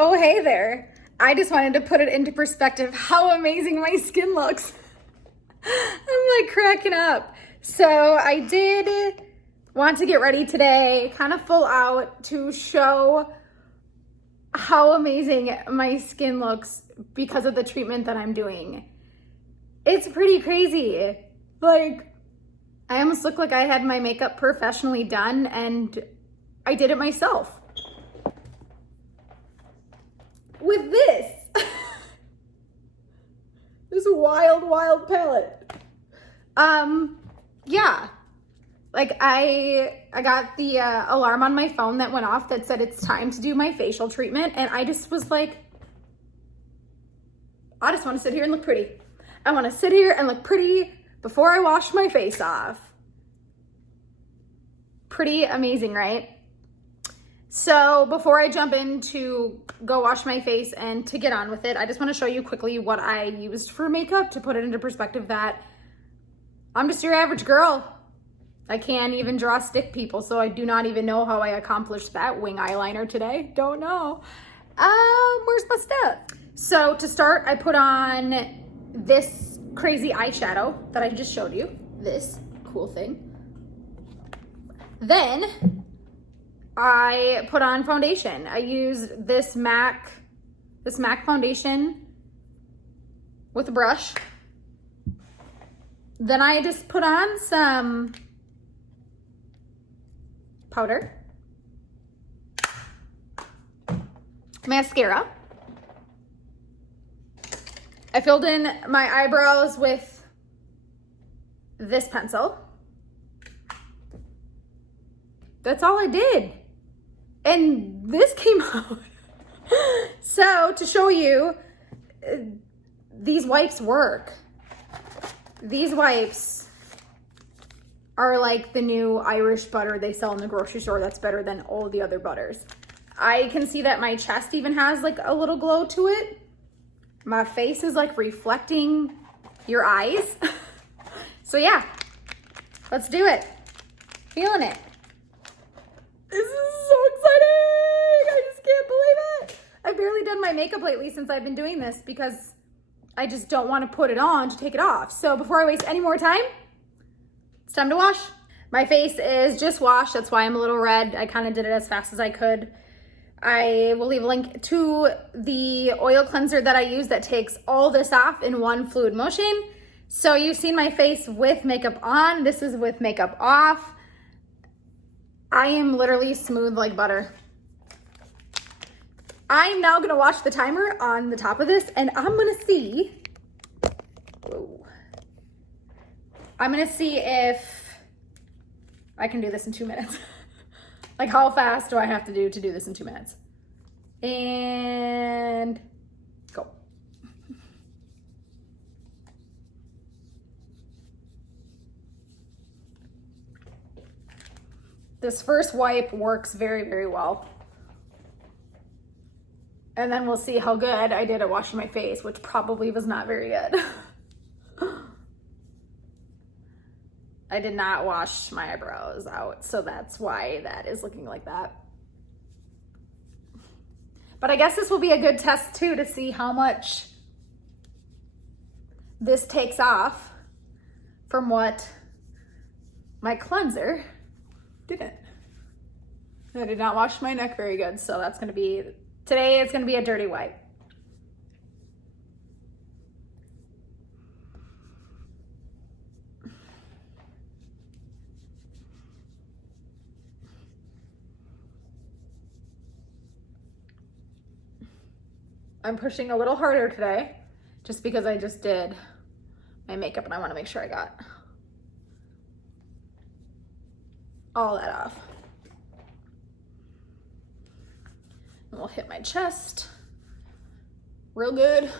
Oh, hey there. I just wanted to put it into perspective how amazing my skin looks. I'm like cracking up. So I did want to get ready today, kind of full out, to show how amazing my skin looks because of the treatment that I'm doing. It's pretty crazy. Like, I almost look like I had my makeup professionally done and I did it myself. With this wild palette. Yeah, like I got the alarm on my phone that went off that said it's time to do my facial treatment, and I just was like, I just want to sit here and look pretty. I want to sit here and look pretty before I wash my face off. Pretty amazing, right? So before I jump in to go wash my face and to get on with it, I just want to show you quickly what I used for makeup to put it into perspective that I'm just your average girl. I can't even draw stick people, so I do not even know how I accomplished that wing eyeliner today. Don't know. Where's my stuff? So to start, I put on this crazy eyeshadow that I just showed you. This cool thing. Then I put on foundation. I used this MAC foundation with a brush. Then I just put on some powder, mascara. I filled in my eyebrows with this pencil. That's all I did. And this came out. So to show you, these wipes work. These wipes are like the new Irish butter they sell in the grocery store that's better than all the other butters. I can see that my chest even has like a little glow to it. My face is like reflecting your eyes. So yeah, let's do it. Feeling it. This is so exciting! I just can't believe it! I've barely done my makeup lately since I've been doing this because I just don't want to put it on to take it off. So before I waste any more time, it's time to wash. My face is just washed. That's why I'm a little red. I kind of did it as fast as I could. I will leave a link to the oil cleanser that I use that takes all this off in one fluid motion. So you've seen my face with makeup on. This is with makeup off. I am literally smooth like butter. I'm now gonna watch the timer on the top of this and I'm gonna see, I'm gonna see if I can do this in 2 minutes. Like, how fast do I have to do this in 2 minutes? And go. This first wipe works very, very well. And then we'll see how good I did at washing my face, which probably was not very good. I did not wash my eyebrows out, so that's why that is looking like that. But I guess this will be a good test too to see how much this takes off from what my cleanser didn't. I did not wash my neck very good, so that's gonna be, today it's gonna be a dirty wipe. I'm pushing a little harder today just because I just did my makeup and I want to make sure I got all that off. And we'll hit my chest real good.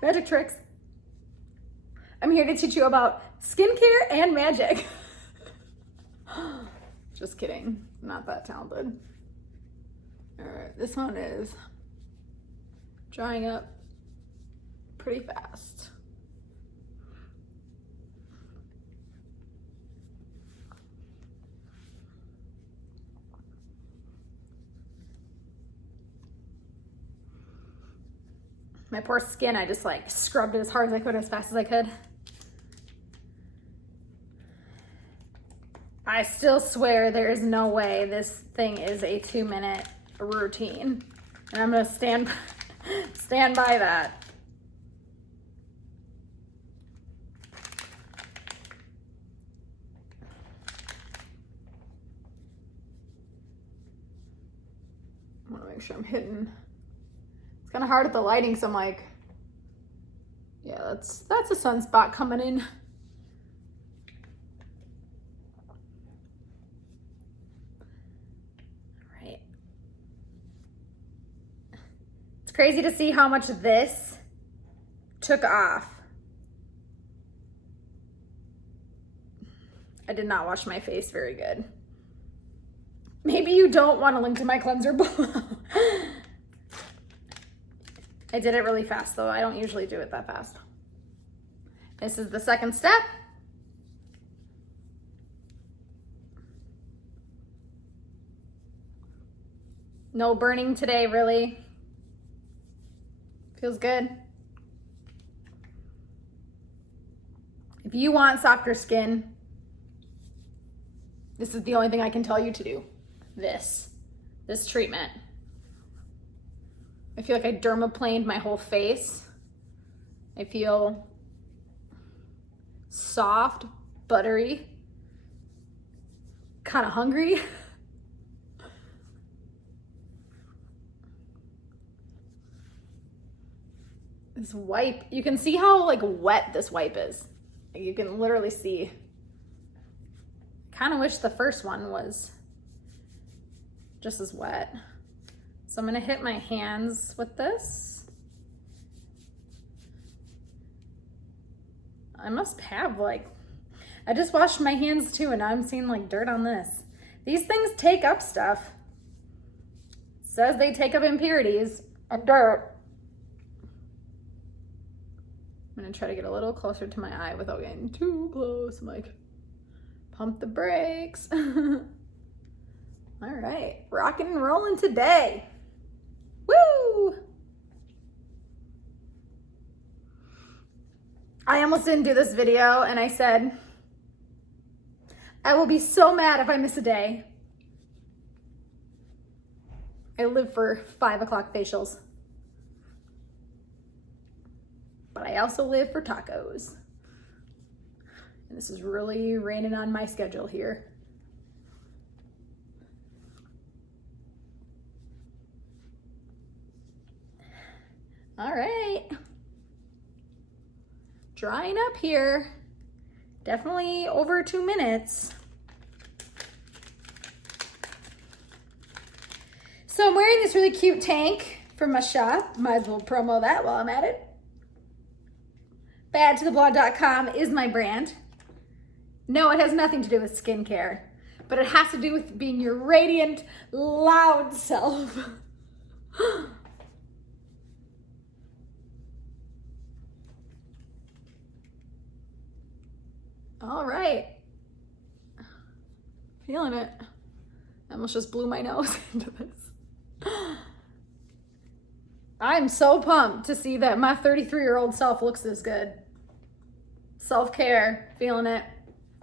Magic tricks. I'm here to teach you about skincare and magic. Just kidding, not that talented. All right, this one is drying up pretty fast. My poor skin, I just like scrubbed it as hard as I could, as fast as I could. I still swear there is no way this thing is a 2-minute routine. And I'm gonna stand by that. I wanna make sure I'm hitting. It's kind of hard at the lighting, so I'm like, yeah, that's a sunspot coming in. It's crazy to see how much this took off. I did not wash my face very good. Maybe you don't want to link to my cleanser below. I did it really fast though. I don't usually do it that fast. This is the second step. No burning today, really. Feels good. If you want softer skin, this is the only thing I can tell you to do. This treatment. I feel like I dermaplaned my whole face. I feel soft, buttery, kind of hungry. This wipe, you can see how like wet this wipe is. You can literally see. Kind of wish the first one was just as wet. So I'm gonna hit my hands with this. I must have like, I just washed my hands too and now I'm seeing like dirt on this. These things take up stuff. It says they take up impurities and dirt. I'm gonna try to get a little closer to my eye without getting too close. I'm like, pump the brakes. All right, rocking and rolling today. Woo! I almost didn't do this video and I said, I will be so mad if I miss a day. I live for 5 o'clock facials. But I also live for tacos. And this is really raining on my schedule here. All right. Drying up here. Definitely over 2 minutes. So I'm wearing this really cute tank from my shop. Might as well promo that while I'm at it. badtotheblog.com is my brand. No, it has nothing to do with skincare, but it has to do with being your radiant, loud self. All right. Feeling it. I almost just blew my nose into this. I'm so pumped to see that my 33-year-old self looks this good. Self-care, feeling it.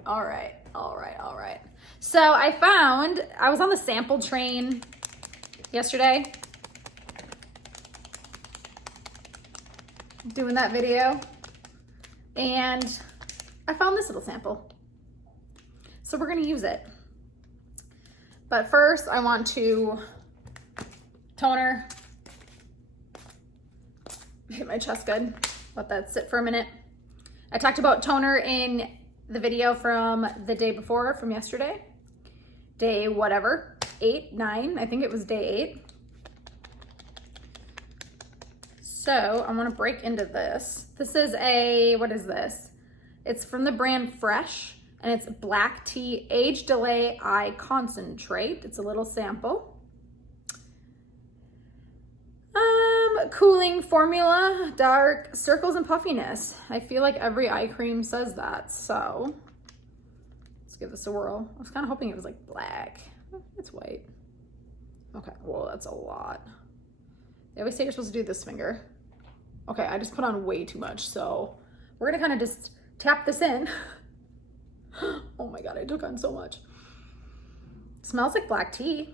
All right, all right, all right. So I was on the sample train yesterday, doing that video, and I found this little sample. So we're gonna use it. But first I want to toner, hit my chest good, let that sit for a minute. I talked about toner in the video from the day before, from yesterday. Day whatever, 8, 9, I think it was day 8. So I wanna break into this. This is what is this? It's from the brand Fresh, and it's black tea age delay eye concentrate. It's a little sample. cooling formula, dark circles and puffiness. I feel like every eye cream says that, so let's give this a whirl. I was kind of hoping it was like black. It's white. Okay, well, that's a lot. They always say you're supposed to do this finger. Okay, I just put on way too much, so we're gonna kind of just tap this in. Oh my God, I took on so much. Smells like black tea.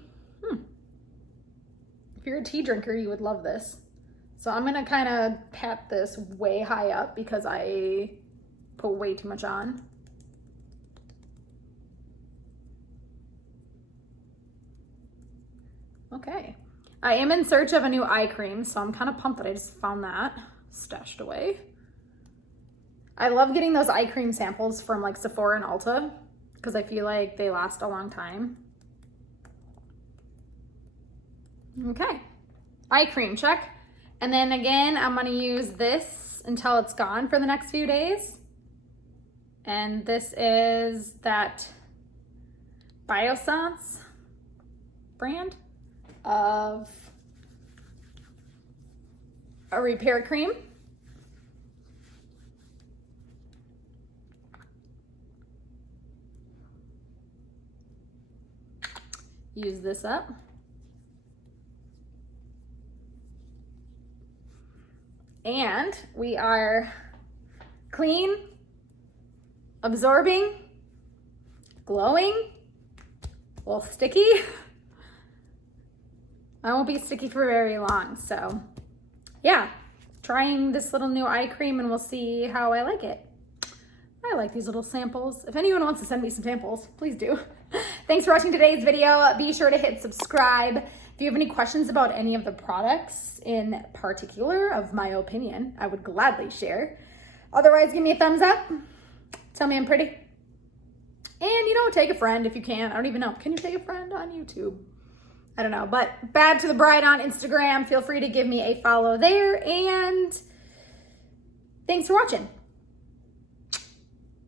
If you're a tea drinker, you would love this. So I'm gonna kind of pat this way high up because I put way too much on. Okay. I am in search of a new eye cream, so I'm kind of pumped that I just found that stashed away. I love getting those eye cream samples from like Sephora and Ulta because I feel like they last a long time. Okay, eye cream, check. And then again, I'm gonna use this until it's gone for the next few days. And this is that Biossance brand of a repair cream. Use this up. And we are clean, absorbing, glowing, a little sticky. I won't be sticky for very long, so yeah, trying this little new eye cream and we'll see how I like it. I like these little samples. If anyone wants to send me some samples, please do. Thanks for watching today's video. Be sure to hit subscribe. If you have any questions about any of the products in particular, of my opinion, I would gladly share. Otherwise, give me a thumbs up. Tell me I'm pretty. And, take a friend if you can. I don't even know. Can you take a friend on YouTube? I don't know. But Bad to the Bride on Instagram. Feel free to give me a follow there. And thanks for watching.